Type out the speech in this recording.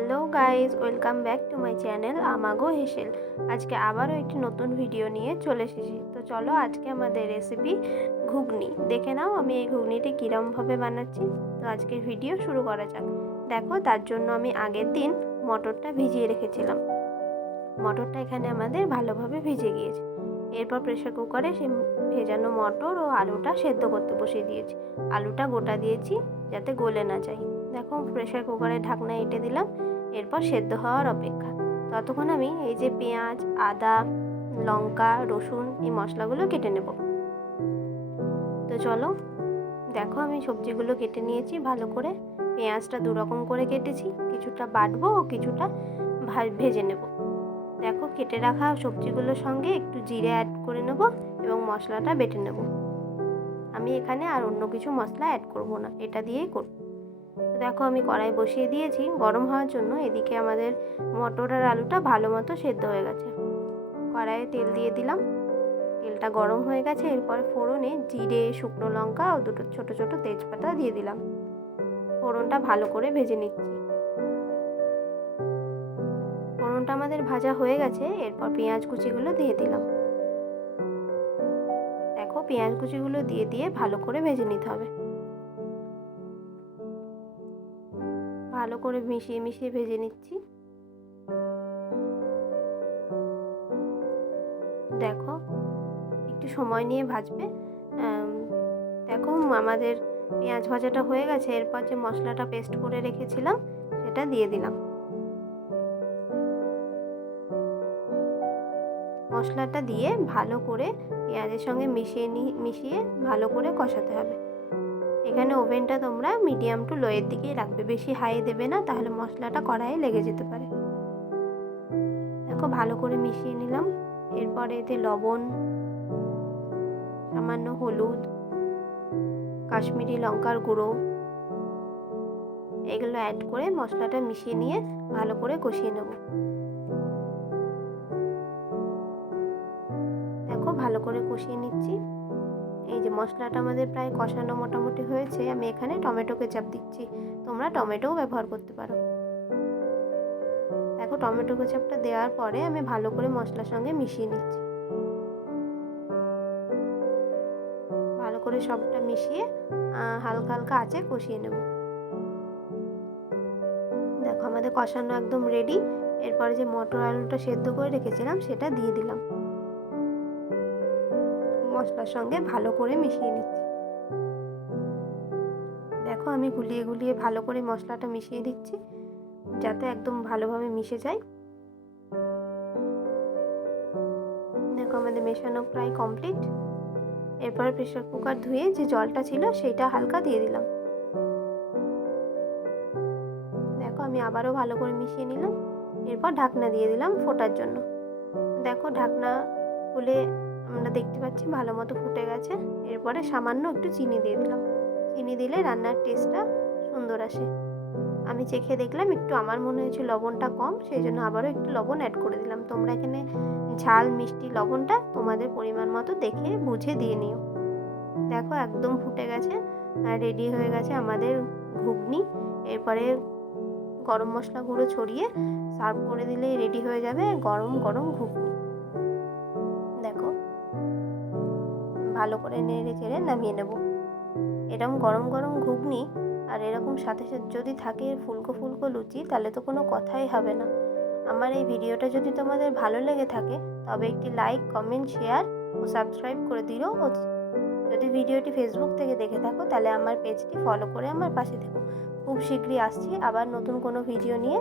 Hello guys, welcome back to my channel আমাগো হেসেল। আজকে আবারও একটি নতুন ভিডিও নিয়ে চলে এসেছি। তো চলো আজকে আমাদের রেসিপি ঘুগনি দেখে নাও আমি এই ঘুগনিটি কীরমভাবে বানাচ্ছি। তো আজকের ভিডিও শুরু করা যাক। দেখো, তার জন্য আমি আগের দিন মটরটা ভিজিয়ে রেখেছিলাম। মটরটা এখানে আমাদের ভালোভাবে ভিজে গিয়েছে। এরপর প্রেশার কুকারে সেই ভেজানো মটর ও আলুটা সেদ্ধ করতে বসিয়ে দিয়েছি। আলুটা গোটা দিয়েছি যাতে গলে না যায়। দেখো, প্রেশার কুকারের ঢাকনা এঁটে দিলাম। এরপর সেদ্ধ হওয়ার অপেক্ষা। ততক্ষণ আমি এই যে পেঁয়াজ, আদা, লঙ্কা, রসুন এই মশলাগুলো কেটে নেব। তো চলো, দেখো আমি সবজিগুলো কেটে নিয়েছি ভালো করে। পেঁয়াজটা দুরকম করে কেটেছি, কিছুটা বাটবো ও কিছুটা ভেজে নেব। দেখো, কেটে রাখা সবজিগুলোর সঙ্গে একটু জিরে অ্যাড করে নেব এবং মশলাটা বেটে নেব। আমি এখানে আর অন্য কিছু মশলা অ্যাড করব না, এটা দিয়েই করব। দেখো, আমি কড়াই বসিয়ে দিয়েছি গরম হওয়ার জন্য। এদিকে আমাদের মটর আর আলুটা ভালো মতো সেদ্ধ হয়ে গেছে। কড়াইয়ে তেল দিয়ে দিলাম, তেলটা গরম হয়ে গেছে। এরপর ফোড়নে জিরে, শুকনো লঙ্কা ও দুটো ছোট ছোট তেজপাতা দিয়ে দিলাম। ফোড়নটা ভালো করে ভেজে নিচ্ছি। ফোড়নটা আমাদের ভাজা হয়ে গেছে। এরপর পেঁয়াজ কুচিগুলো দিয়ে দিলাম। দেখো, পেঁয়াজ কুচিগুলো দিয়ে ভালো করে ভেজে নিতে হবে। ভালো করে মিশিয়ে ভেজে নিচ্ছি। দেখো, একটু সময় নিয়ে ভাজবে। দেখো, আমাদের পেঁয়াজ ভাজাটা হয়ে গেছে। এরপর যে মশলাটা পেস্ট করে রেখেছিলাম সেটা দিয়ে দিলাম। মশলাটা দিয়ে ভালো করে পেঁয়াজের সঙ্গে মিশিয়ে ভালো করে কষাতে হবে। এখানে ওভেনটা তোমরা মিডিয়াম টু লোয়ের দিকেই রাখবে, বেশি হাই দেবে না, তাহলে মশলাটা কড়াইয়ে লেগে যেতে পারে। দেখো, ভালো করে মিশিয়ে নিলাম। এরপরে এতে লবণ, সামান্য হলুদ, কাশ্মীরি লঙ্কার গুঁড়ো এগুলো অ্যাড করে মশলাটা মিশিয়ে নিয়ে ভালো করে কষিয়ে নেব। দেখো, ভালো করে কষিয়ে নিচ্ছি। এই যে মশলাটা আমাদের প্রায় কষানো মোটামুটি হয়েছে। আমি এখানে টমেটো কেচাপ দিচ্ছি, তোমরা টমেটোও ব্যবহার করতে পারো। দেখো, টমেটো কেচাপটা দেওয়ার পরে আমি ভালো করে মশলার সঙ্গে মিশিয়ে নিচ্ছি। ভালো করে সবটা মিশিয়ে হালকা হালকা আঁচে কষিয়ে নেব। দেখো, আমাদের কষানো একদম রেডি। এরপরে যে মটর আলুটা সেদ্ধ করে রেখেছিলাম সেটা দিয়ে দিলাম। মশলার সঙ্গে ভালো করে মিশিয়ে নিচ্ছি। দেখো, আমি গুলিয়ে ভালো করে মশলাটা মিশিয়ে দিচ্ছি যাতে একদম ভালোভাবে মিশে যায়। দেখো, আমাদের মেশানো প্রায় কমপ্লিট। এরপরে প্রেশার কুকার ধুয়ে যে জলটা ছিল সেইটা হালকা দিয়ে দিলাম। দেখো, আমি আবারও ভালো করে মিশিয়ে নিলাম। এরপর ঢাকনা দিয়ে দিলাম ফোটার জন্য। দেখো, ঢাকনা খুলে আমরা দেখতে পাচ্ছি ভালো মতো ফুটে গেছে। এরপরে সামান্য একটু চিনি দিয়ে দিলাম। চিনি দিলে রান্নার টেস্টটা সুন্দর আসে। আমি চেখে দেখলাম, একটু আমার মনে হয়েছে লবণটা কম, সেই জন্য আবারও একটু লবণ অ্যাড করে দিলাম। তোমরা এখানে ঝাল, মিষ্টি, লবণটা তোমাদের পরিমাণ মতো দেখে বুঝে দিয়ে নিও। দেখো, একদম ফুটে গেছে আর রেডি হয়ে গেছে আমাদের ঘুগনি। এরপরে গরম মশলা গুঁড়ো ছড়িয়ে সার্ভ করে দিলেই রেডি হয়ে যাবে গরম গরম ঘুগনি। দেখো, ভালো করে নেড়ে চেড়ে নামিয়ে নেব। এরকম গরম গরম ঘুগনি আর এরকম সাথে সাথে যদি থাকে ফুলকো ফুলকো লুচি, তাহলে তো কোনো কথাই হবে না। আমার এই ভিডিওটা যদি তোমাদের ভালো লেগে থাকে তবে একটি লাইক, কমেন্ট, শেয়ার ও সাবস্ক্রাইব করে দিও। ও যদি ভিডিওটি ফেসবুক থেকে দেখে থাকো তাহলে আমার পেজটি ফলো করে আমার পাশে থেকো। খুব শীঘ্রই আসছি আবার নতুন কোনো ভিডিও নিয়ে।